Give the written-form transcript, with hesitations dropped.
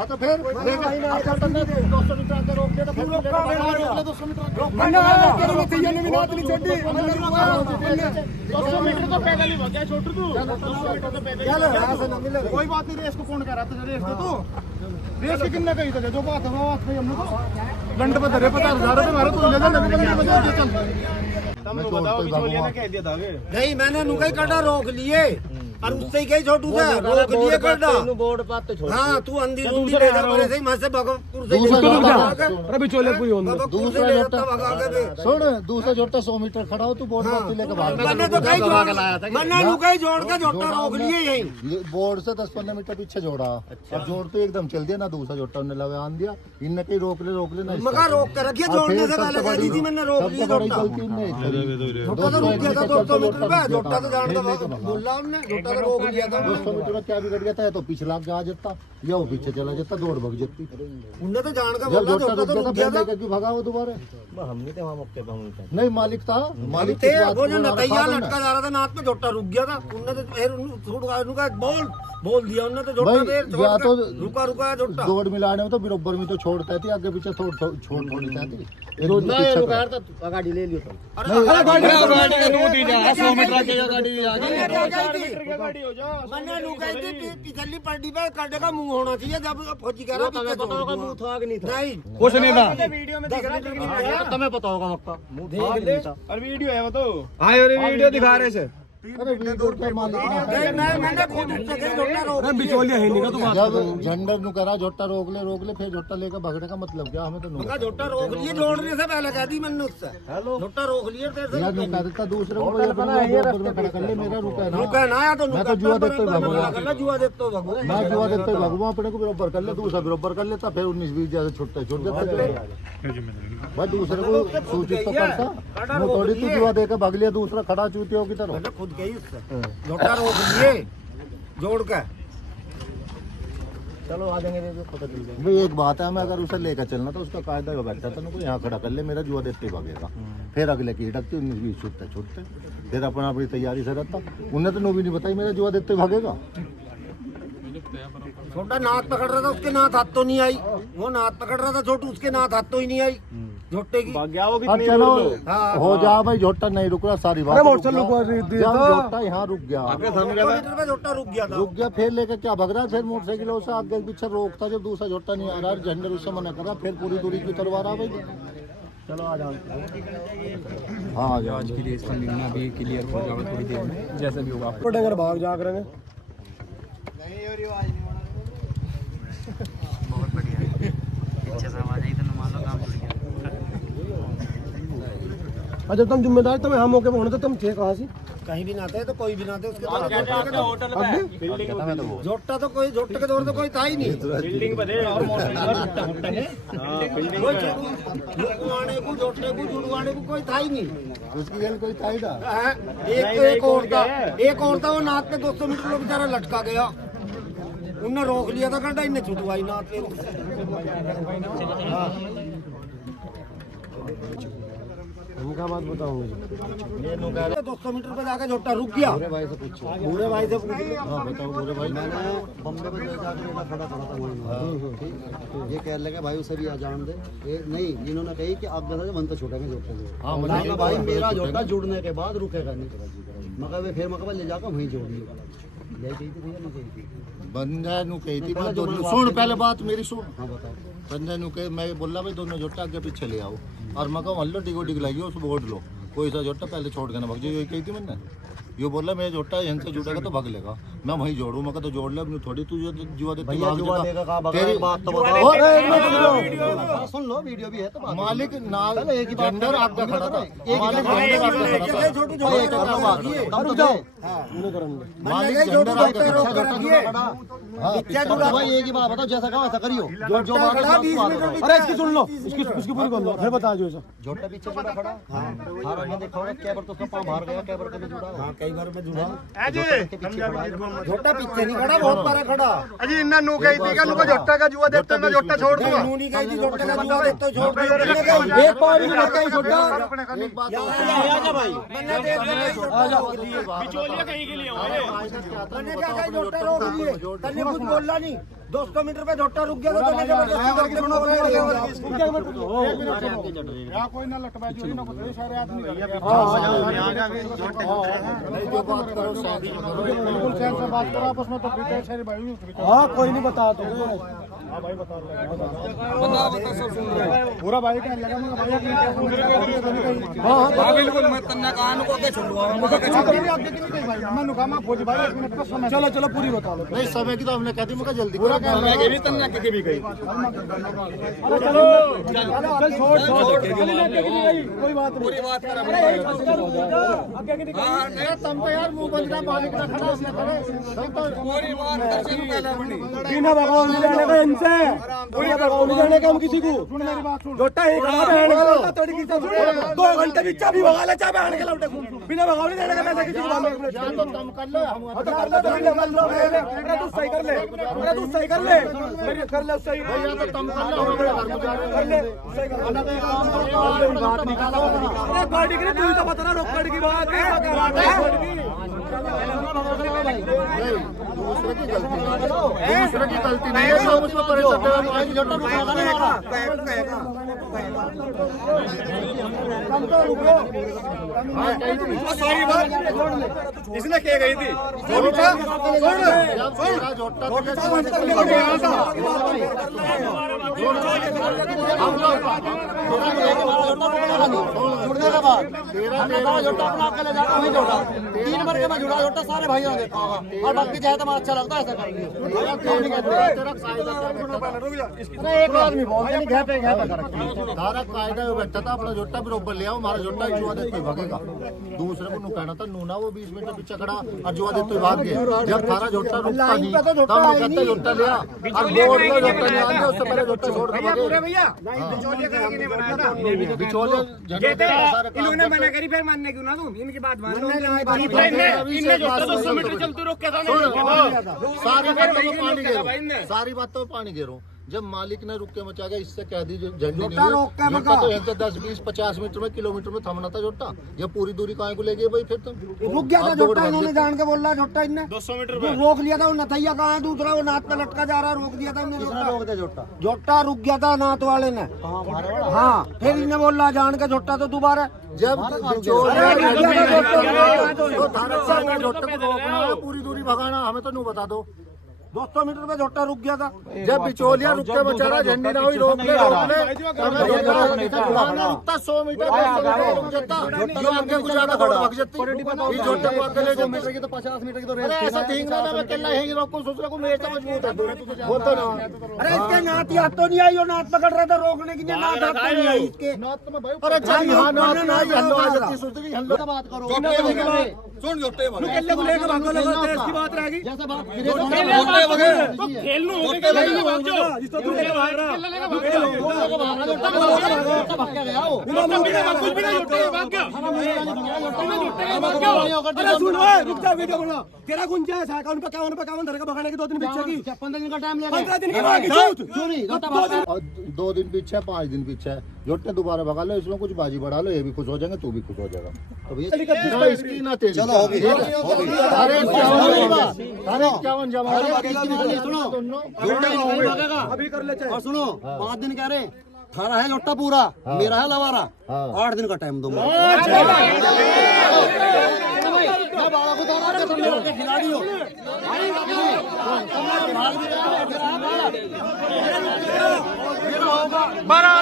तो फिर 200 मीटर तो पैदल ही भाग गया छोटू तू। कोई बात नहीं, रेस को कौन कह रहा था? रेस तो तू रेस कितने कही था जो बात है वो बात हमने तो लंड पे धरे पता जा रहे थे मारे तो ले जा नबी बंदे बजा के चल। तुम बताओ बिचौलिया ने कह दिया था नहीं, मैंने नुकई कटा रोक लिए और उससे ही कही छोटू का रोक लिए कटा बोर्ड पात तो छोड़। हां तू अंधी रूंडी ले जा मेरे से मैं से भगवान से अरे बिचौलिया पूरी होने दूसरा जोटा भगा के सुन दूसरा जोटा 100 मीटर खड़ा हो तू बोर्ड पात लेके भाग। मैंने तो कहीं जोड़ के लाया था, मैंने नुकई जोड़ के जोटा रोक लिए यही बोर्ड से 10-15 मीटर पीछे जोड़ा और जोड़ तो एकदम चल दिया ना। दूसरा जोटा उन्होंने लगा आन दिया इनने कहीं रोक ले ना मगर रोक कर रखिए जोड़ने से पहले कह दी थी मैंने रोक लिया जोटा। गलती नहीं जोटा तो रुक गया था 200 मीटर पे जोटा तो जान दो बोला हमने जोटा तो रोक लिया था। 200 मीटर में क्या बिगड़ गया था तो पिछला आगे आ जाता या वो पीछे चला जाता दौड़ भग जाती उन्हें तो जान का बोला जोटा तो रुक गया था क्यों भगा वो दोबारा हमने तो वहां मौके पे नहीं मालिक था मालिक थे वो जो नतैया लटका जा रहा था नाथ में जोटा रुक गया था उन्होंने तो फिर उनका बोल दिया उन्होंने तो जोटा फिर तो रुका जोटा दौड़ मिलाने में तो बराबर में तो छोड़ता थी आगे पीछे छोड़ थोड़ी जाती रोज रुका था गाड़ी ले लियो तो अरे गाड़ी का दूध ही जा 100 मीटर के गाड़ी आगे गाड़ी हो जा मैंने लुकाई थी पिछली पट्टी पे काटे का मुंह होना चाहिए जब फौजी कह रहा तुम्हें पता होगा मुंह था कि नहीं था नहीं कुछ नहीं था वीडियो में दिख रहा है तुम्हें पता होगा मक्का मुंह था कि नहीं था और वीडियो है वो तो हां और वीडियो दिखा रहे से अरे वीडियो पे मालिक मैंने खुद उससे जोटा रोक लिया बिचौलिया है नहीं का तो बात जब झंडर नु करा जोटा रोक ले फिर जोटा लेकर भगने का मतलब क्या हमें तो नुका जोटा रोक लिए जोड़ने से पहले कह दी मैंने उससे जोटा रोक लिए तेरे से यार नुका देता दूसरे को बराबर में खड़ा कर ले मेरा रुका ना या तो मैं तो जुआ देते भगवान जुआ देते भगवान मैं जुआ देते भगवान अपने को बराबर कर ले दूसरा बराबर कर लेता फिर 19-20 ज्यादा छूट जाता भाई दूसरे को सूचित तो करता मैं थोड़ी तू जुआ देकर भाग लिया दूसरा खड़ा चूती हो की तरह खुद गई उससे जोटा रोक लिए जोड़ के चलो आ जाएंगे पता चल जाएगा भाई। एक बात है मैं अगर उसे लेकर चलना तो उसका कायदा का बैठा था ना कोई यहाँ खड़ा कर ले मेरा जुआ देखते भागेगा फिर अगले की हिटकती 19-20 छूटते फिर अपनी तैयारी से रहता उन्हें तो नो भी नहीं बताई मेरा जुआ देखते भागेगा। छोटा नाथ पकड़ रहा था उसके नाथ हाथ तो नहीं आई वो नाथ पकड़ रहा था छोटू उसके नाथ हाथ तो ही नहीं आई झोटे की हो जा भाई झोटा नहीं रुक रहा सारी बात झोटा यहाँ रुक गया झोटा रुक गया फिर लेकर क्या भग रहा है फिर मोटरसाइकिलों से आगे पीछे रोकता जब दूसरा झोटा नहीं आ रहा है झंडर उससे मना कर रहा फिर पूरी दूरी की उतरवा रहा भाई। चलो आ जाओ हाँ आज के लिए इसका निर्णय अभी क्लियर हो जाएगा थोड़ी देर में जैसे भी होगा आपको अगर भाग जा करेंगे बहुत बढ़िया पीछे से आवाज आई तो मान लो काम बढ़ गया। अच्छा तुम जिम्मेदार तुम हम मौके पे होने तो तुम थे कहाँ से कहीं भी ना थे तो कोई भी ना थे उसके होटल पे जोटा तो कोई जोटे के दौर तो कोई था ही नहीं बिल्डिंग पे और जुड़वाने को जोटे को जुड़वाने को कोई था ही नहीं उसकी गल कोई था ही ना एक और था वो नाथ पे 200 मीटर बेचारा लटका गया उन्हें रोक लिया था कंडा इन्हें छुटवाई नाथ पे उनका बात बताऊंगा ये 200 मीटर पे जाके जोटा रुक गया बुरे भाई से पूछो हाँ बताओ बुरे भाई मैंने बम्बे पे जाकर खड़ा था ये कह लगा भाई उसे भी जान दे नहीं इन्होंने कही कि आप जरा मन तो छोटेंगे जोटे हाँ भाई मेरा जोटा जुड़ने के बाद रुकेगा नहीं मगर वे फिर मगर ले जाकर वहीं जोड़ लिया बंदा नु कही थी बात सुन पहले बात मेरी सुन हाँ बताओ बंदा नु कहे मैं बोला भाई दोनों जोटा आगे पीछे ले आओ और मैं कहूँ हल्लो डिगो डिग लगी उस बोर्ड लो कोई सा जोटा पहले छोड़ के ना भाग जाओ यही कही थी मैंने ये बोला मेरा जोटा यहाँ से जुड़ेगा तो भाग लेगा मैं वहीं जोड़ू मैं तो जोड़ ले अपनी थोड़ी तू जुआ देती सुन लो वीडियो भी है तो मालिक नाल झंडर आपका खड़ा था मालिक झंडर आपका एक ही बात बताओ जैसा कहा वैसा करियो जो अरे इसकी सुन लो इसकी पूरी कर लो फिर बता दो जोटा पीछे जुड़ा खड़ा देखा क्या तो उसका पाँव बाहर गया क्या कई बार मैं जुड़ा अजी झोटा पीछे नहीं खड़ा, बहुत बार खड़ा। अजी इन्ना नू कही थी कि झोटा का जुआ देता मैं झोटा छोड़ दूंगा। नू नहीं कही थी झोटा का जुआ देता हूं, छोड़ दे। एक बार भी नहीं कही झोटा। एक बात आजा भाई, मैंने देख लिया झोटा रोक दिए। बिचौलिया कहीं के लिए होंगे। मैंने क्या कही झोटा रोक दिए, तन्ने कुछ बोला नहीं। 200 मीटर पे झोटा रुक गया तो तन्ने जबरदस्ती करके सुनो। यहां कोई ना लटवा जो ना कुछ सारे आदमी जो बात करो शायद बिल्कुल चैन से बात करो आपस में, तो फिर सारे भाई। हां कोई नहीं बता तो। हां भाई बता सब सुन रहे पूरा भाई का लगा मैं भाई अपने क्या समझ। हां बिल्कुल, मैं तन्ना कान को के छुड़वाऊंगा। आगे की नहीं भाई मैं नुकामा फौजी भाई 1 मिनट का समय। चलो चलो पूरी बता लो। नहीं समय की तो हमने कह दी, मुझे जल्दी पूरा कहना है। भी तन्ना के भी गई। चलो चल छोड़ कोई बात नहीं, पूरी बात कर। आगे की नहीं तुम तो यार मुंह बंद का मालिक का खड़ा इसने खड़े पूरी बात कर। चल पहले बनी बिना भगाओ नहीं जाने का इनसे, बिना भगाओ नहीं जाने का हम किसी को। सुन मेरी बात सुन, लोटा ही खड़ा बहन का लोटा तोड़ी की 2 घंटे भी चाबी भगा ले, चाबी बहन के लोटे बिना भगाओ नहीं जाने का। मैं किसी को या तो तुम कर लो, हम तो कर लो। अरे तू सही कर ले, अरे तू सही कर ले, मेरी कर ले सही। या तो तुम कर लो, कर ले सही कर ले। बात निकालो। अरे गाड़ी की तू तो बता रहा, रोक गाड़ी की बात है। दूसरे की गलती नहीं है, जो मुझ पर परेशान है वो आज झोटा रुका सारी बात इसने क्या गई थी। जुड़ने के बाद 13 झोटा अपना आपके ले जाकर वहीं जोड़ा। 3 नंबर के मैं जुड़ा झोटा सारे भाइयों ने देखा होगा, और बाकी चाहे तो मैं अच्छा लगता है ऐसा करेंगे। एक आदमी बोलते नहीं घर पे धारा कायदा में बैठा था, अपना झोटा बरोबर ले आओ, हमारा झोटा जुआ देते ही भागेगा। दूसरे को कहना था नूना वो 20 मिनट पीछे खड़ा और जुआ देते हुए भाग गए। जब थारा झोटा रुकता नहीं तब कहते झोटा लिया और बोर्ड में झोटा नहीं आते, उससे पहले झोटा छोड़ के भागे। भैया बिचौलिया इन्होंने मना करी, फिर मानने क्यों ना तुम इनकी बात मान लो। सारी बातों में पानी गिरो। जब मालिक ने रुक के मचा गया, इससे कह दी झंडी तो यहाँ से 10, 20, 50 मीटर में किलोमीटर में थमना था झोटा। ये पूरी दूरी कहाँ को ले गए भाई, फिर तुम रुक गया था झोटा। इन्होंने जान के बोल रहा झोटा, इनने 200 मीटर रोक लिया था। वो नथैया कहाँ है दूसरा, वो नाथ पे लटका जा रहा, रोक दिया था झोटा रुक गया था नाथ वाले ने। हाँ फिर इन्हें बोल रहा जान के झोटा तो दोबारा जब पूरी दूरी भगाना, हमें तो नहीं बता दो। 200 मीटर पे झोटा रुक गया था। जब बिचौलिया रुक के बचा रहा, झंडी ना हुई रोक ले रुकता 100 मीटर रुक जाता, जो आगे कुछ ज्यादा दौड़ भाग जाती। ये झोटे को आगे ले जाओ, मीटर की तो 50 मीटर की तो रेस। ऐसा ठीकना ना मैं अकेला यहीं रोकूं, सोच रहा हूं मेरे से मजबूत है वो तो ना। अरे इसके नाथ याद तो नहीं आई, वो नाथ पकड़ रहा था रोकने की, नाथ हाथ नहीं आई इसके। अरे चल हां नाथ ना आई, हल्लो आ जाती, सोच रही हल्लो का बात करो। सुन झोटे वाले निकलने को लेकर भागो, लगा देश की बात रहेगी। जैसे बात तो खेलनो हो के भाग जाओ, इस तो तू ले भाग रहा कुछ भी नहीं झोटे भाग गया। अरे सुन ओए रुक जा, वीडियो बना। तेरा गुंजा है 51 धर का भगाने के 2 दिन पीछे की 15 दिन का टाइम ले 15 दिन की बात झूठ चोरी 2 दिन पीछे 5 दिन पीछे झोटे दोबारा भगा लो, इसमें कुछ बाजी बढ़ा लो, ये भी खुश हो जाएंगे, तू भी खुश हो जाएगा। अब ये इसकी ना तेज चलो होगी। अरे 51 जमा सुनो अभी कर ले और सुनो 5 दिन कह रहे थारा है झोटा पूरा, मेरा है लवारा। 8 दिन का टाइम दूंगा। खिलाड़ी हो बड़ा